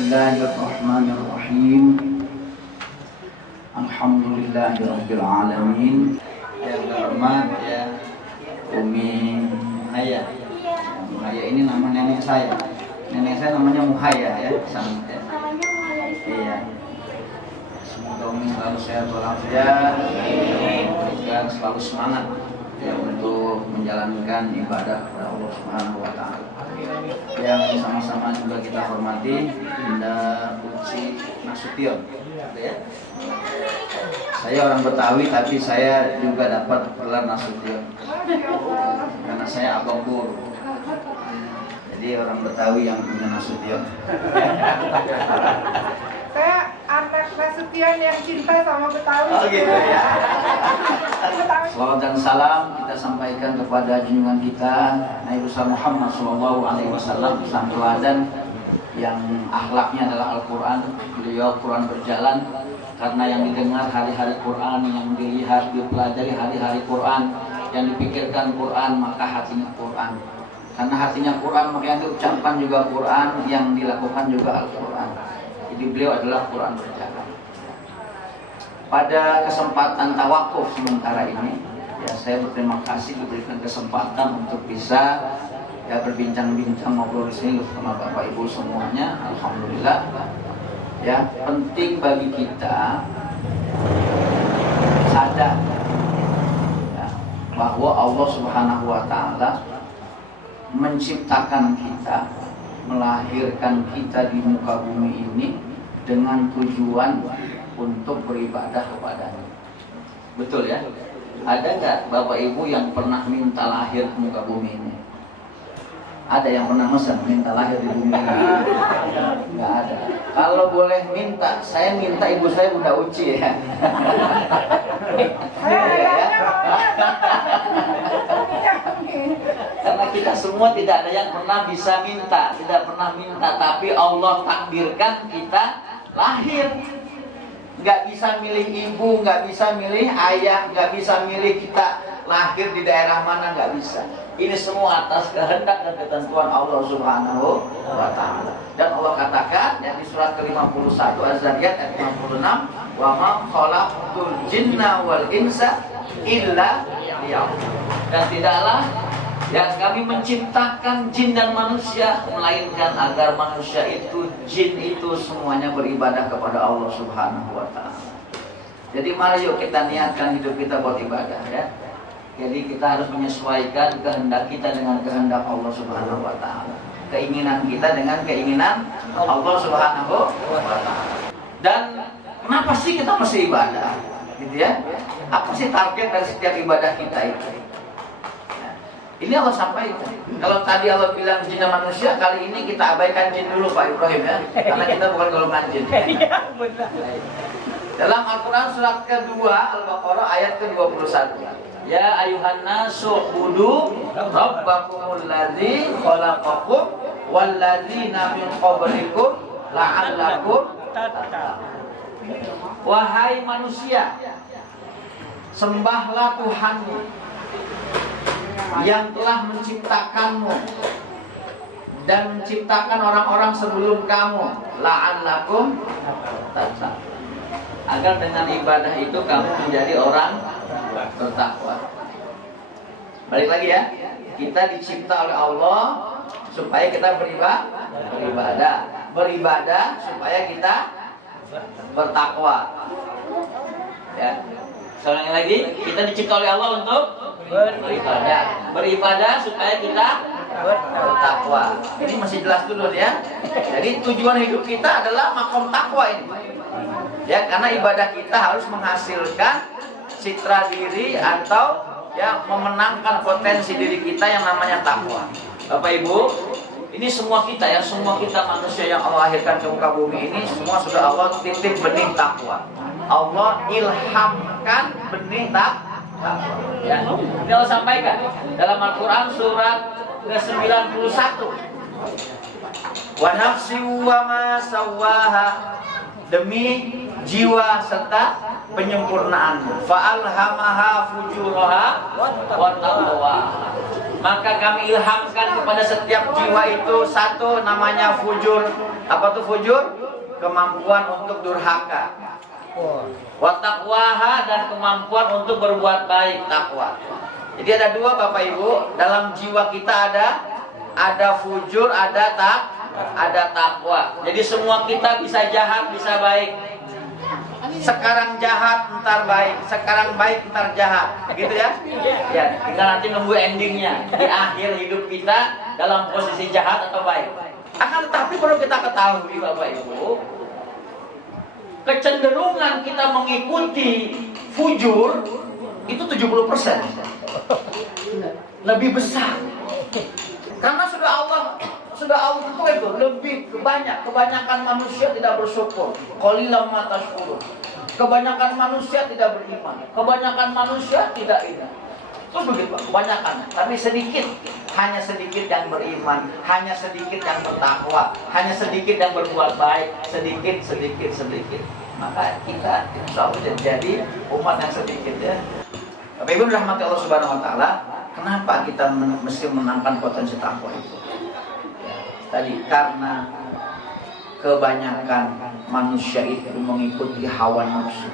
Bismillahirrahmanirrahim. Alhamdulillahirabbil alamin. Yang terhormat ya Umi Muhaya. Muhaya ini nama nenek saya. Nenek saya namanya Muhaya ya, sama ya. Iya. Semoga Umi selalu sehat walafiat, dan selalu semangat ya untuk menjalankan ibadah kepada Allah Subhanahu wa taala. Yang sama-sama juga kita hormati Bunda Uci Nasution ya. Saya orang Betawi tapi saya juga dapat gelar Nasution karena saya abang guru. Jadi orang Betawi yang punya Nasution. Saya anak Nasution yang cinta sama Betawi. Oh gitu ya. Salawat dan salam kita sampaikan kepada junjungan kita Nabi besar Muhammad SAW, sang teladan yang akhlaknya adalah Al-Quran. Beliau Quran berjalan karena yang didengar hari-hari Quran, yang dilihat dipelajari hari-hari Quran, yang dipikirkan Quran, maka hatinya Quran. Karena hatinya Quran maka yang diucapkan juga Quran, yang dilakukan juga Al-Quran. Jadi beliau adalah Quran berjalan. Pada kesempatan tawakuf sementara ini, ya saya berterima kasih diberikan kesempatan untuk bisa ya berbincang-bincang ngobrol di sini bersama Bapak Ibu semuanya. Alhamdulillah. Ya, penting bagi kita sadar ya, bahwa Allah Subhanahu wa taala menciptakan kita, melahirkan kita di muka bumi ini dengan tujuan untuk beribadah kepadanya. Betul ya? Ada nggak Bapak Ibu yang pernah minta lahir ke muka bumi ini? Ada yang pernah mesen minta lahir di bumi ini? Nggak ada. Kalau boleh minta, saya minta ibu saya Bunda Uci ya. Karena kita semua tidak ada yang pernah bisa minta, tidak pernah minta, tapi Allah takdirkan kita lahir. Nggak bisa milih ibu, nggak bisa milih ayah, nggak bisa milih kita lahir di daerah mana, nggak bisa. Ini semua atas kehendak dan ketentuan Allah Subhanahu wa taala. Dan Allah katakan ya di surat ke-51 Az-Zariyat ayat 56, "Wa ma khalaqtul jinna wal insa illa liya'budun." Dan tidaklah yang kami menciptakan jin dan manusia melainkan agar manusia itu, jin itu semuanya beribadah kepada Allah Subhanahu wa taala. Jadi mari yuk kita niatkan hidup kita buat ibadah ya. Jadi kita harus menyesuaikan kehendak kita dengan kehendak Allah Subhanahu wa taala. Keinginan kita dengan keinginan Allah Subhanahu wa taala. Dan kenapa sih kita mesti ibadah? Gitu ya. Apa sih target dari setiap ibadah kita itu? Ini Allah sampaikan. Kalau tadi Allah bilang jin dan manusia, kali ini kita abaikan jin dulu Pak Ibrahim ya. Karena kita bukan golongan jin. Dalam Al-Quran surat kedua Al-Baqarah ayat ke-21. Ya ayuhan nasu budu rabbakumul ladzi khalaqakum walladzina min qablikum la'allakum tattaqun. Wahai manusia, sembahlah Tuhanmu yang telah menciptakanmu dan menciptakan orang-orang sebelum kamu, la'allakum tattaqun, agar dengan ibadah itu kamu menjadi orang bertakwa. Balik lagi ya, kita dicipta oleh Allah supaya kita beribadah supaya kita bertakwa. Ya, sekali lagi, kita dicipta oleh Allah untuk beribadah supaya kita bertakwa. Ini masih jelas dulu ya. Jadi tujuan hidup kita adalah makom takwa ini. Ya, karena ibadah kita harus menghasilkan citra diri atau ya memenangkan potensi diri kita yang namanya takwa. Bapak Ibu, ini semua kita ya, semua kita manusia yang Allah lahirkan ke muka bumi ini semua sudah Allah titip benih takwa. Allah ilhamkan benih takwa. Ya, ini Allah sampaikan dalam Al-Quran surat ke-91. Wa nafsi wa ma sawwaha, demi jiwa serta penyempurnaan. Fa'alhamaha fujuraha wa taqwaha. Maka kami ilhamkan kepada setiap jiwa itu satu namanya fujur. Apa tuh fujur? Kemampuan untuk durhaka. Wa taqwaha, dan kemampuan untuk berbuat baik, takwa. Jadi ada dua Bapak Ibu, dalam jiwa kita ada fujur, ada takwa. Jadi semua kita bisa jahat, bisa baik. Sekarang jahat, ntar baik. Sekarang baik, ntar jahat. Gitu ya? Ya, tinggal nanti nunggu endingnya. Di akhir hidup kita dalam posisi jahat atau baik. Akan tetapi perlu kita ketahui Bapak Ibu, kecenderungan kita mengikuti fujur itu 70%. Lebih besar. Karena sudah Allah itu lebih kebanyakan manusia tidak bersyukur. Qalilan ma tashkurun. Kebanyakan manusia tidak beriman. Kebanyakan manusia tidak ingat. Itu begitu, kebanyakan. Tapi hanya sedikit yang beriman, hanya sedikit yang bertakwa, hanya sedikit yang berbuat baik, sedikit. Maka kita insya Allah jadi umat yang sedikit ya. Bapak Ibu rahmati Allah Subhanahu Wa Taala, kenapa kita mesti menangkan potensi takwa itu? Tadi karena kebanyakan manusia itu mengikuti hawa nafsu.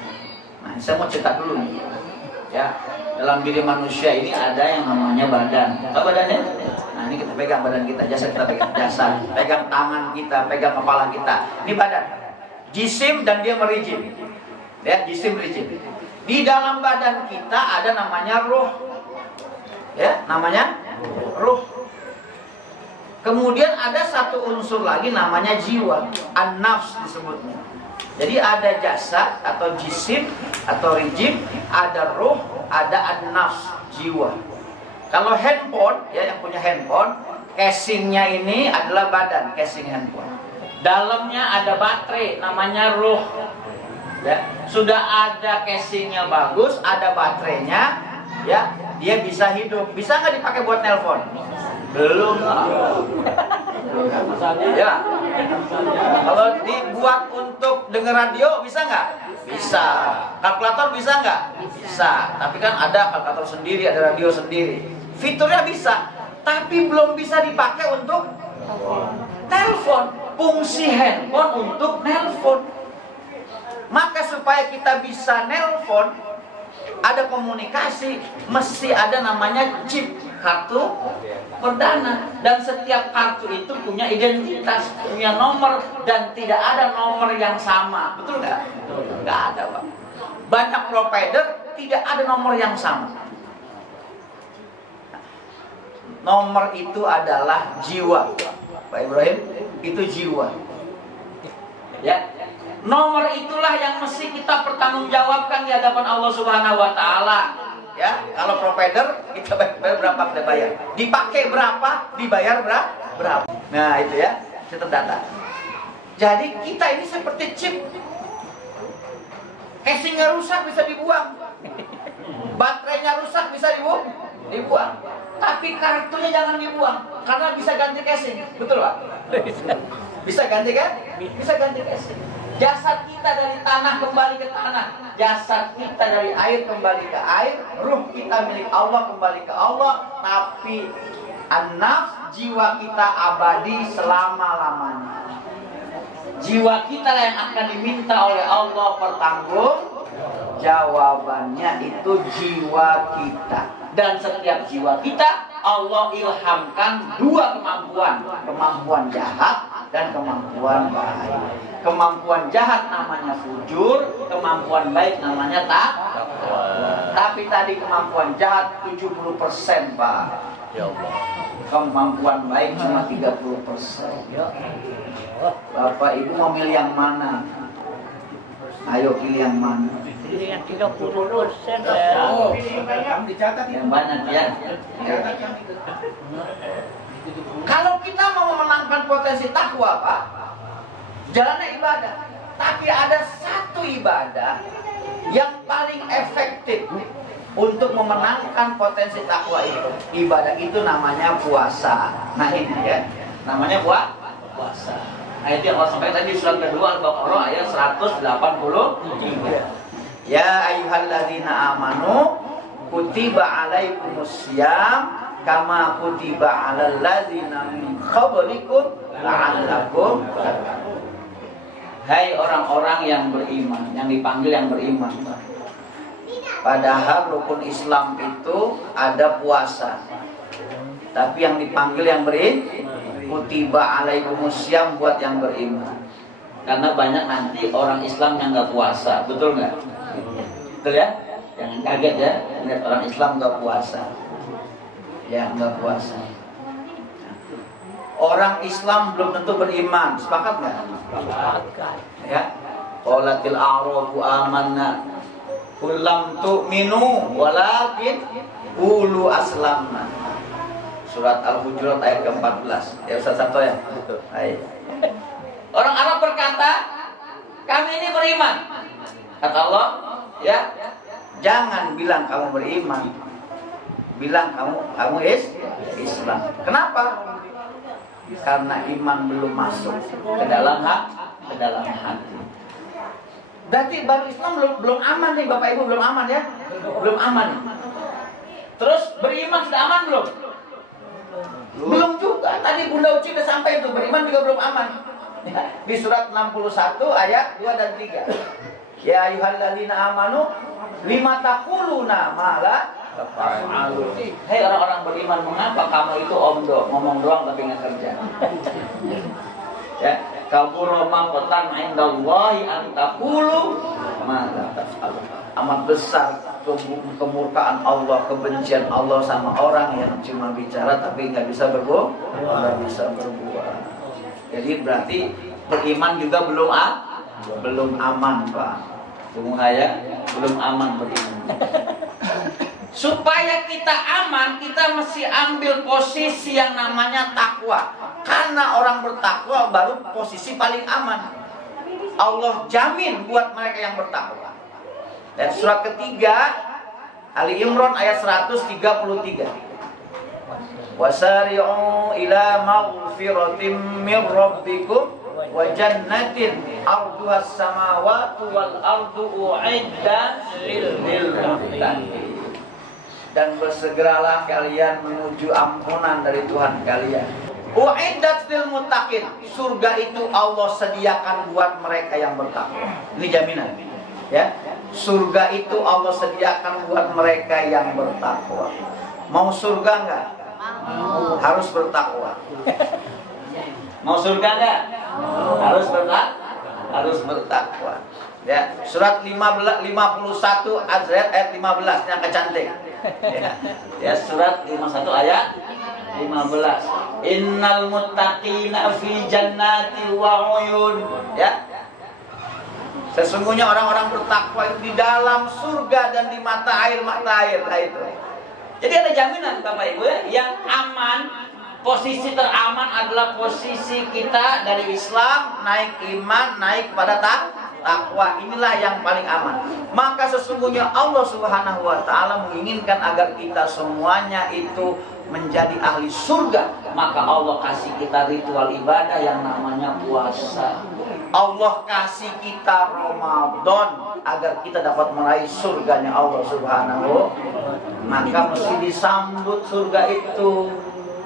Nah, saya mau cerita dulu nih. Ya, dalam diri manusia ini ada yang namanya badan. Tahu badannya? Nah, ini kita pegang badan kita, jasad kita pegang jasad, pegang tangan kita, pegang kepala kita. Ini badan. Jisim dan dia merijim. Ya, jisim merijim. Di dalam badan kita ada namanya ruh. Ya, namanya ruh. Kemudian ada satu unsur lagi namanya jiwa, an-nafs disebutnya. Jadi ada jasad atau jisim atau rijim, ada ruh, ada an-nafs, jiwa. Kalau handphone, ya yang punya handphone, casingnya ini adalah badan, casing handphone. Dalamnya ada baterai, namanya ruh. Ya, sudah ada casingnya bagus, ada baterainya, ya dia bisa hidup. Bisa nggak dipakai buat nelpon? Belum. Ya. Kalau dibuat untuk dengar radio bisa nggak? Bisa. Kalkulator bisa nggak? Bisa. Tapi kan ada kalkulator sendiri, ada radio sendiri. Fiturnya bisa, tapi belum bisa dipakai untuk telepon. Fungsi handphone untuk nelpon. Maka supaya kita bisa nelpon, ada komunikasi, mesti ada namanya chip, kartu perdana. Dan setiap kartu itu punya identitas, punya nomor, dan tidak ada nomor yang sama. Betul nggak? Nggak ada, Pak. Banyak provider tidak ada nomor yang sama. Nomor itu adalah jiwa, Pak Ibrahim. Itu jiwa. Ya. Nomor itulah yang mesti kita pertanggungjawabkan di hadapan Allah Subhanahu Wa Taala. Ya, kalau provider kita bayar berapa, kita bayar. Dipakai berapa, dibayar berapa. Nah itu ya, itu terdata. Jadi kita ini seperti chip. Casingnya rusak bisa dibuang. Baterainya rusak bisa dibuang. Tapi kartunya jangan dibuang, karena bisa ganti casing. Betul Pak? Bisa ganti kan? Bisa ganti casing. Jasad kita dari tanah kembali ke tanah, jasad kita dari air kembali ke air, ruh kita milik Allah kembali ke Allah. Tapi an-nafs, jiwa kita abadi selama-lamanya. Jiwa kita yang akan diminta oleh Allah pertanggung jawabannya, itu jiwa kita. Dan setiap jiwa kita Allah ilhamkan dua kemampuan, kemampuan jahat dan kemampuan baik. Kemampuan jahat namanya fujur, kemampuan baik namanya takwa. Tapi tadi kemampuan jahat 70%, Pak. Ya Allah. Kemampuan baik cuma 30%. Ya. Bapak Ibu mau milih yang mana? Ayo pilih yang mana? Pilih yang 30% ya. Oh, dicatat yang banyak ya. Kalau kita mau memenangkan potensi takwa, Pak, jalannya ibadah. Tapi ada satu ibadah yang paling efektif untuk memenangkan potensi takwa itu. Ibadah itu namanya puasa. Nah ini ya, namanya puasa. Nah itu yang Allah sampaikan tadi surat kedua Al-Baqarah ayat 183. Ya ayyuhalladzina amanu kutiba alaikumussyam kama kutiba 'alal ladzina min qablikum la'allakum tattaqun. Hai orang-orang yang beriman, yang dipanggil yang beriman. Padahal rukun Islam itu ada puasa. Tapi yang dipanggil yang beriman, kutiba alaikumussyam buat yang beriman. Karena banyak nanti orang Islam yang nggak puasa, betul nggak? Betul ya? Jangan kaget ya, lihat orang Islam nggak puasa. Ya, nggak puasa. Orang Islam belum tentu beriman, sepakat nggak? Sepakat. Ya, qalatil a'rabu amanna qul lam tu'minu walakin qulu aslamna. Surat Al-Hujurat ayat ke-14. Ya Ustaz Sabto ya? Betul. Orang Arab berkata, kami ini beriman. Kata Allah, ya, jangan bilang kamu beriman. Bilang kamu Islam. Kenapa? Karena iman belum masuk ke dalam hati. Berarti baru Islam belum aman nih Bapak Ibu, belum aman ya? Belum aman. Terus beriman sudah aman belum? Belum juga. Tadi Bunda Uci sudah sampai itu, beriman juga belum aman. Ya, di surat 61 ayat 2 dan 3. Ya ayyuhalladzina amanu lima taquluna ma la taf'alun. Hei orang-orang beriman, mengapa kamu itu omdo, ngomong doang tapi nggak kerja? Ya, kabura maqtan 'indallahi an taqulu ma la taf'alun. Amat besar kemurkaan Allah, kebencian Allah sama orang yang cuma bicara tapi nggak bisa berbuat. Jadi berarti beriman juga belum aman, Pak. Tunggu ya, belum aman beriman. Supaya kita aman, kita mesti ambil posisi yang namanya takwa. Karena orang bertakwa baru posisi paling aman. Allah jamin buat mereka yang bertakwa. Dan surat ketiga Ali Imran ayat 133. Wasari'u ila maghfiratin min rabbikum wa jannatin 'arduhas samawati wal ardu u'iddat lil muttaqin. Dan bersegeralah kalian menuju ampunan dari Tuhan kalian. U'iddat lil muttaqin. Surga itu Allah sediakan buat mereka yang bertakwa. Ini jaminan. Ya. Surga itu Allah sediakan buat mereka yang bertakwa. Mau surga enggak? Harus bertakwa. Mau surga enggak? Harus bertakwa. Ya, surat 51 ayat 15 yang kecantik. Ya, surat 51 ayat 15. Innal muttaqina fi jannati wa uyun. Ya. Sesungguhnya orang-orang bertakwa itu di dalam surga dan di mata air. Nah itu. Jadi ada jaminan Bapak Ibu ya, yang aman, posisi teraman adalah posisi kita dari Islam naik iman, naik pada takwa. Inilah yang paling aman. Maka sesungguhnya Allah Subhanahu wa taala menginginkan agar kita semuanya itu menjadi ahli surga. Maka Allah kasih kita ritual ibadah yang namanya puasa. Allah kasih kita Ramadan agar kita dapat meraih surganya Allah Subhanahu. Maka mesti disambut surga itu.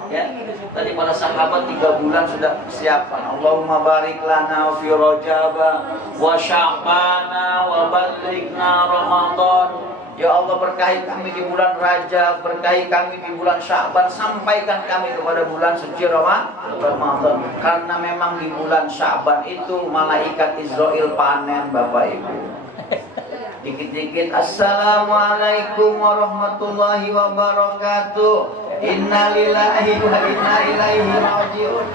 Ya, tadi para sahabat 3 bulan sudah persiapan. Allahumma barik lana fi Rajab wa Sya'ban wa ballighna Ramadan. Ya Allah, berkahi kami di bulan Rajab, berkahi kami di bulan Sya'ban, sampaikan kami kepada bulan suci Ramadan. Karena memang di bulan Sya'ban itu malaikat Israel panen Bapak Ibu. Dikit-dikit assalamualaikum warahmatullahi wabarakatuh. Innalillahi wa inna ilaihi raji'un.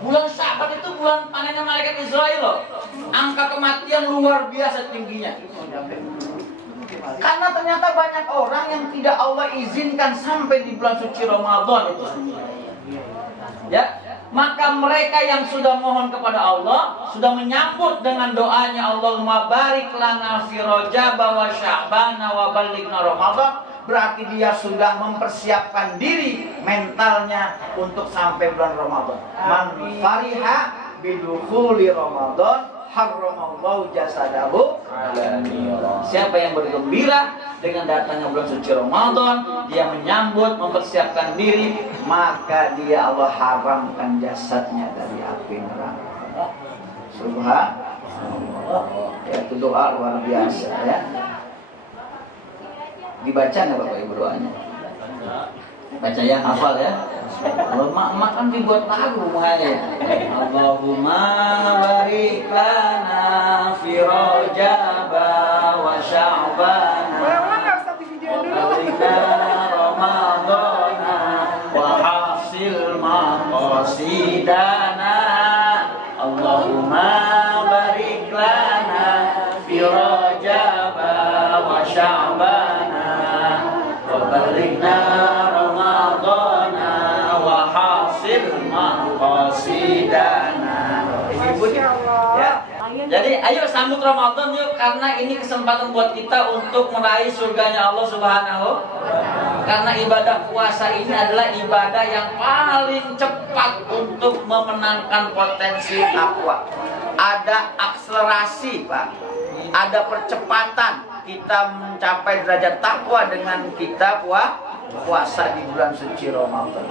Bulan Sya'ban itu bulan panennya malaikat Israel loh. Angka kematian luar biasa tingginya. Karena ternyata banyak orang yang tidak Allah izinkan sampai di bulan suci Ramadan itu. Ya, maka mereka yang sudah mohon kepada Allah, sudah menyambut dengan doanya Allahumma barik lana fi Rajab wa Sya'ban wa ballighna Ramadan, berarti dia sudah mempersiapkan diri mentalnya untuk sampai bulan Ramadan. Man fariha bidukhuli Ramadan harramallahu jasadahu ala nira. Siapa yang bergembira dengan datangnya bulan suci Ramadan, dia menyambut, mempersiapkan diri, maka dia Allah haramkan jasadnya dari api neraka. Subhanallah. Ya, itu doa luar biasa ya. Dibaca nggak Bapak Ibu doanya? Baca yang hafal ya. Kalau mak kan dibuat lagu makanya. Allahumma barik lana fi Rajab wa Sya'ban. Balikna Ramadana wa hasil maqasidana. Allahumma barik lana fi Rajab wa Sya'ban. Wa balikna Ramadana wa hasil maqasidana. Ibu ya. Jadi ayo sambut Ramadan yuk, karena ini kesempatan buat kita untuk meraih surganya Allah Subhanahu. Karena ibadah puasa ini adalah ibadah yang paling cepat untuk memenangkan potensi takwa. Ada akselerasi, Pak. Ada percepatan kita mencapai derajat takwa dengan kita puasa di bulan suci Ramadan.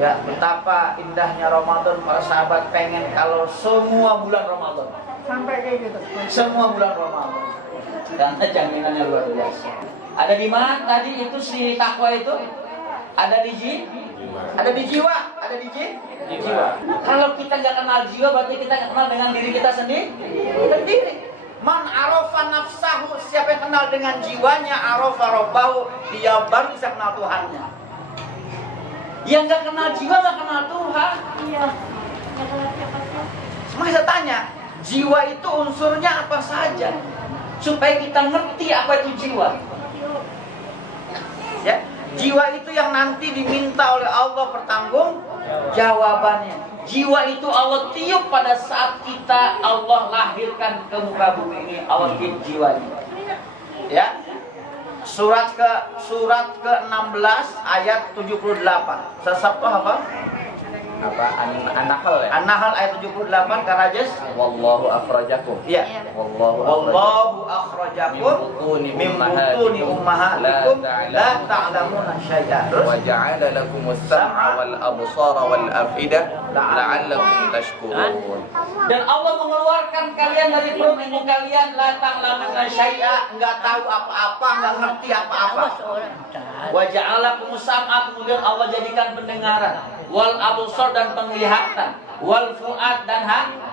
Ya, betapa indahnya Ramadan, para sahabat pengen kalau semua bulan Ramadan. Sampai kayak gitu. Semua bulan Ramadan. Karena jaminannya luar biasa. Ada di mana tadi itu si takwa itu? Ada di jiwa. Ada di jiwa. Kalau kita nggak kenal jiwa, berarti kita nggak kenal dengan diri kita sendiri. Man arafa nafsahu, siapa yang kenal dengan jiwanya, arafa rabbahu, dia baru bisa kenal Tuhannya. Yang nggak kenal jiwa nggak kenal Tuhan. Iya. Makanya saya tanya, jiwa itu unsurnya apa saja? Supaya kita ngerti apa itu jiwa. Ya, jiwa itu yang nanti diminta oleh Allah pertanggung jawabannya. Jiwa itu Allah tiup pada saat kita Allah lahirkan ke muka bumi ini. Allah tiup jiwanya. Ya. Surat ke-16 ayat 78. Sesabtu apa? An-Nahl ya? An-Nahl ayat 78 Karajes. Wallahu akhrajakum. Iya. Wallahu akhrajakum min butuni ummahatikum la ta'lamuna syai'an. wa ja'ala lakumus sam'a wal absara wal afida la'allakum tashkurun. Dan Allah mengeluarkan kalian dari perut ibu kalian la ta'lamuna syai'a, enggak tahu apa-apa, enggak ngerti apa-apa. Wa ja'ala lakumus sam'a, kemudian Allah jadikan pendengaran, wal absar dan penglihatan, wal fuad dan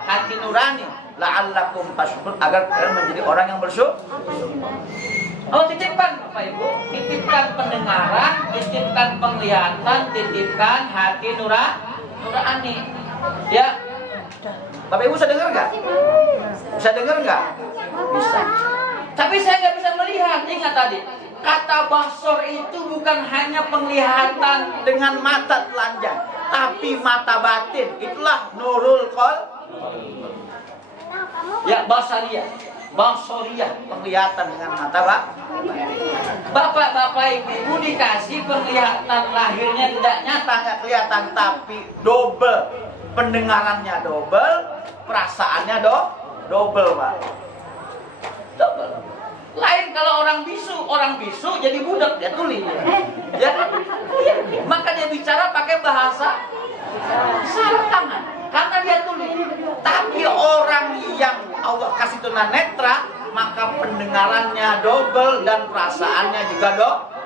hati nurani, la'allakum tashkurun, agar kalian menjadi orang yang bersyukur. Oh, titipkan Bapak Ibu, titipkan pendengaran, titipkan penglihatan, titipkan hati nurani. Ya. Bapak Ibu bisa dengar nggak? Bisa dengar nggak? Bisa. Tapi saya nggak bisa melihat. Ingat tadi, kata basor itu bukan hanya penglihatan dengan mata telanjang, tapi mata batin. Itulah nurul qalb. Ya, basoriyah, penglihatan dengan mata Bapak Ibu dikasih penglihatan lahirnya tidak nyata, nggak kelihatan, tapi double. Pendengarannya double, perasaannya double, Pak. Double. Lain kalau orang bisu jadi budak, dia tuli. Ya. Maka dia bicara pakai bahasa isyarat tangan karena dia tuli. Tapi orang yang Allah kasih tunanetra, maka pendengarannya double dan perasaannya juga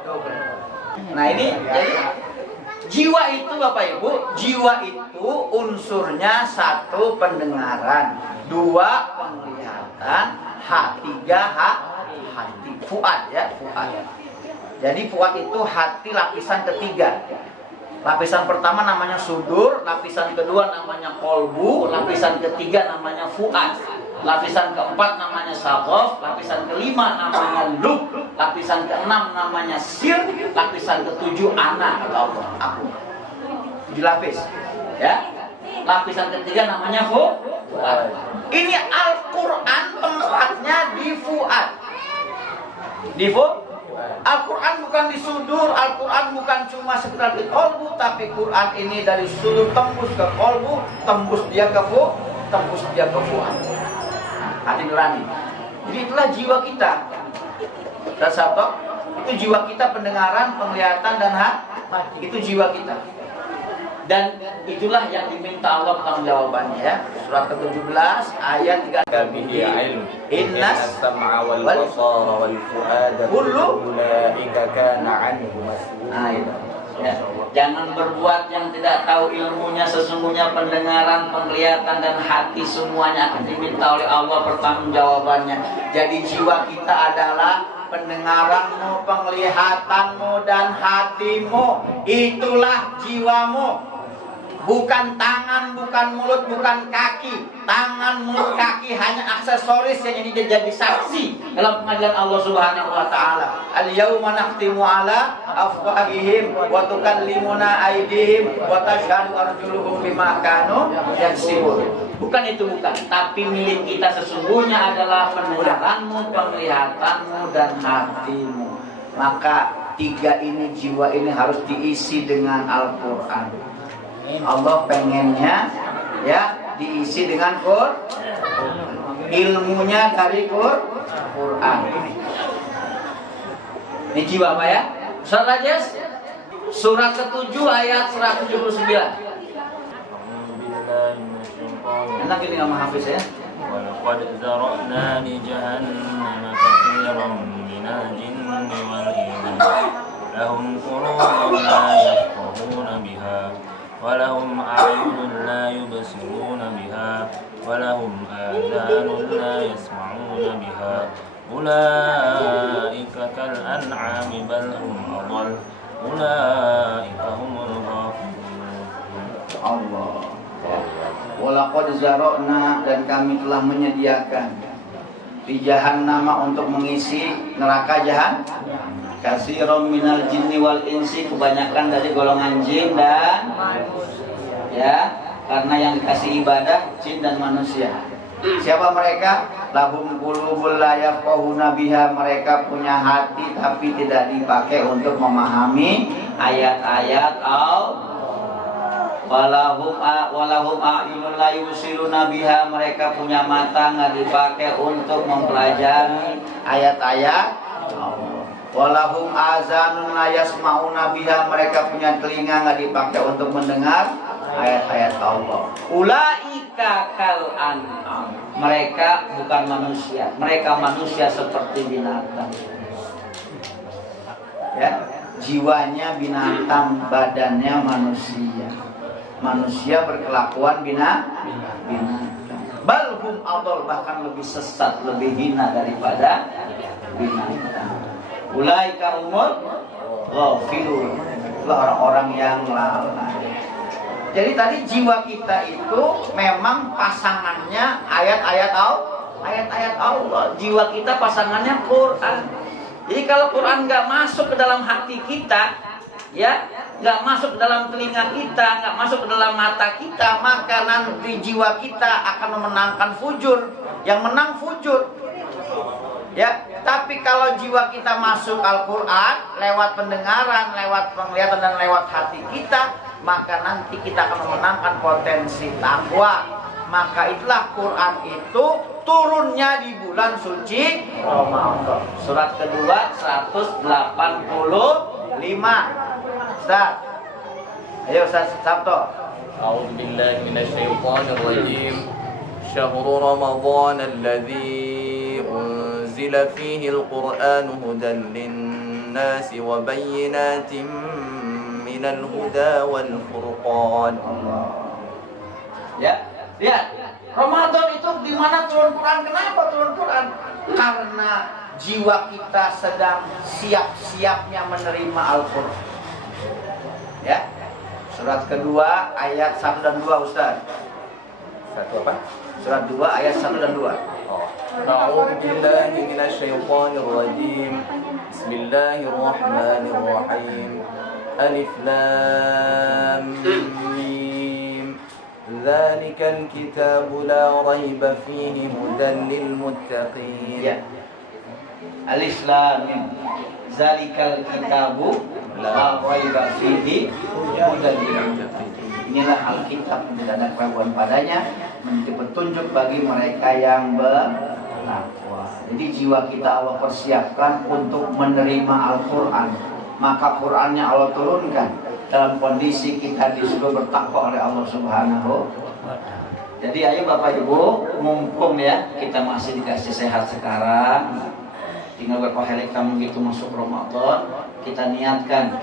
double. Nah, ini jadi jiwa itu Bapak Ibu, jiwa itu unsurnya satu pendengaran, dua penglihatan, tiga hati, fuad ya, fuad. Jadi fuad itu hati lapisan ketiga. Lapisan pertama namanya sudur, lapisan kedua namanya kolbu, lapisan ketiga namanya fuad, lapisan keempat namanya sagof, lapisan kelima namanya lub, lapisan keenam namanya sir, lapisan ketujuh ana atau aku. 7 lapis, ya. Lapisan ketiga namanya fuad. Ini Al-Quran tempatnya di fuad. Di fuad. Al-Quran bukan di sudur, Al-Quran bukan cuma sekedar di kolbu, tapi Quran ini dari sudur tembus ke kolbu, tembus dia ke fuad. hati nurani. Jadi itulah jiwa kita. Tasabtok, itu jiwa kita, pendengaran, penglihatan dan hati. Itu jiwa kita. Dan itulah yang diminta Allah tentang jawabannya ya. Surat ke-17 ayat 3. bihi ilm Innas sam'a wal basara wal fuada kullu ulaika kana anhu mas'ula. Nah itu. Ya. Jangan berbuat yang tidak tahu ilmunya. Sesungguhnya pendengaran, penglihatan dan hati semuanya akan diminta oleh Allah pertanggungjawabannya. Jadi jiwa kita adalah pendengaranmu, penglihatanmu dan hatimu. Itulah jiwamu. Bukan tangan, bukan mulut, bukan kaki. Tangan, mulut, kaki hanya aksesoris yang ini jadi saksi dalam pengadilan Allah Subhanahu wa taala. Al-yauma nakhtimu ala afwahihim wa tukallimuna aydihim wa tashhadu arjuluhum bima kanu yaksibun. Bukan itu, bukan. Tapi milik kita sesungguhnya adalah pendengaranmu, penglihatanmu dan hatimu. Maka tiga ini, jiwa ini harus diisi dengan Al-Qur'an. Allah pengennya ya diisi dengan ilmunya dari Quran. Ini jiwa apa ya? Ustaz Rajes, surat ke-7 ayat 179. Enak ini sama Hafiz ya. ولقد ذرأنا لجهنم كثيرا من الجن والإنس لهم قلوب لا يفقهون بها ولهم أعين لا يبصرون بها ولهم آذان لا يسمعون بها أولئك كالأنعام بل هم أضل أولئك هم الغافلون. Allah. Walaqad zara'na, dan kami telah menyediakan di jahannam untuk mengisi neraka jahannam. Katsiran minal jinni wal insi, kebanyakan dari golongan jin dan ya, karena yang dikasih ibadah jin dan manusia. Siapa mereka? Lahum qulubul la yafqahuna biha, mereka punya hati tapi tidak dipakai untuk memahami ayat-ayat Allah. Walahum a'yunun la yubsiruna biha, mereka punya mata nggak dipakai untuk mempelajari ayat-ayat Allah. Walahum azanun la yasma'una biha, mereka punya telinga nggak dipakai untuk mendengar ayat-ayat Allah. Ulaika kal an'am, mereka bukan manusia, mereka manusia seperti binatang. Ya, jiwanya binatang, badannya manusia. Manusia berkelakuan binatang. Balhum adol, bahkan lebih sesat, lebih hina daripada binatang. Ulaika umur ghafilun, orang-orang yang lalai. Jadi tadi jiwa kita itu memang pasangannya ayat-ayat Allah. Jiwa kita pasangannya Quran. Jadi kalau Quran nggak masuk ke dalam hati kita, ya, nggak masuk ke dalam telinga kita, nggak masuk ke dalam mata kita, maka nanti jiwa kita akan memenangkan fujur. Yang menang fujur. Ya, tapi kalau jiwa kita masuk Al-Quran lewat pendengaran, lewat penglihatan dan lewat hati kita, maka nanti kita akan memenangkan potensi takwa. Maka itulah Quran itu turunnya di bulan suci Ramadan. Surat kedua 185. Ustaz. Ayo Ustaz Sabto. أعوذ بالله من الشيطان الرجيم شهر رمضان الذي أنزل فيه القرآن هدى للناس وبينات من الهدى والفرقان. Ya, lihat. Ramadan itu di mana turun Quran? Kenapa turun Quran? Karena jiwa kita sedang siap-siapnya menerima Al-Quran. Ya. Surat kedua ayat 1 dan 2 Ustaz. Satu apa? Surat 2 ayat 1 dan 2. أعوذ بالله من الشيطان الرجيم بسم الله الرحمن الرحيم ألف لام ميم ذلك الكتاب لا ريب فيه هدى للمتقين. Ya. Alif lam mim. Zalikal kitabu la raiba fihi hudan lil muttaqin. Inilah Alkitab, tidak ada keraguan padanya, menjadi petunjuk bagi mereka yang bertakwa. Jadi jiwa kita Allah persiapkan untuk menerima Al-Quran. Maka Qurannya Allah turunkan dalam kondisi kita disuruh bertakwa oleh Allah Subhanahu wa Ta'ala. Jadi ayo Bapak Ibu, mumpung ya kita masih dikasih sehat sekarang, tinggal beberapa hari kita begitu masuk Ramadan, kita niatkan,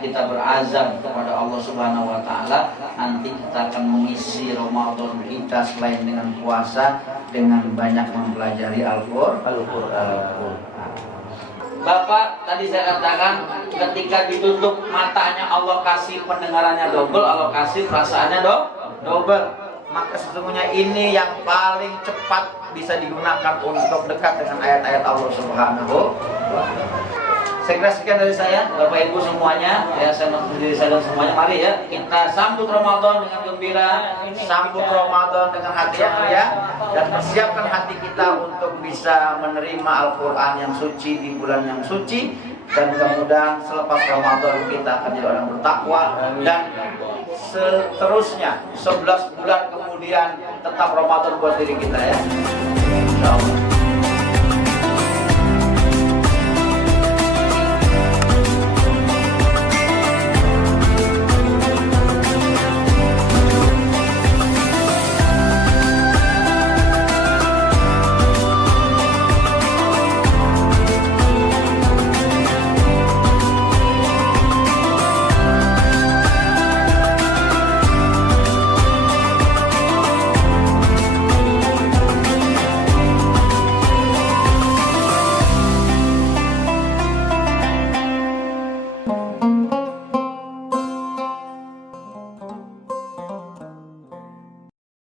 kita berazam kepada Allah Subhanahu wa Ta'ala. Nanti kita akan mengisi Ramadan kita selain dengan puasa, dengan banyak mempelajari Al-Quran. Bapak, tadi saya katakan ketika ditutup matanya Allah kasih pendengarannya double, Allah kasih perasaannya double. Maka sesungguhnya ini yang paling cepat bisa digunakan untuk dekat dengan ayat-ayat Allah Subhanahu wa Ta'ala. Saya kira sekian dari saya, Bapak Ibu semuanya, ya saya diri saya dan semuanya. Mari ya kita sambut Ramadan dengan gembira, sambut Ramadan dengan hati yang mulia, dan persiapkan hati kita untuk bisa menerima Al-Quran yang suci di bulan yang suci. Dan mudah-mudahan selepas Ramadan kita akan jadi orang bertakwa, dan seterusnya 11 bulan kemudian tetap Ramadan buat diri kita ya. Insyaallah.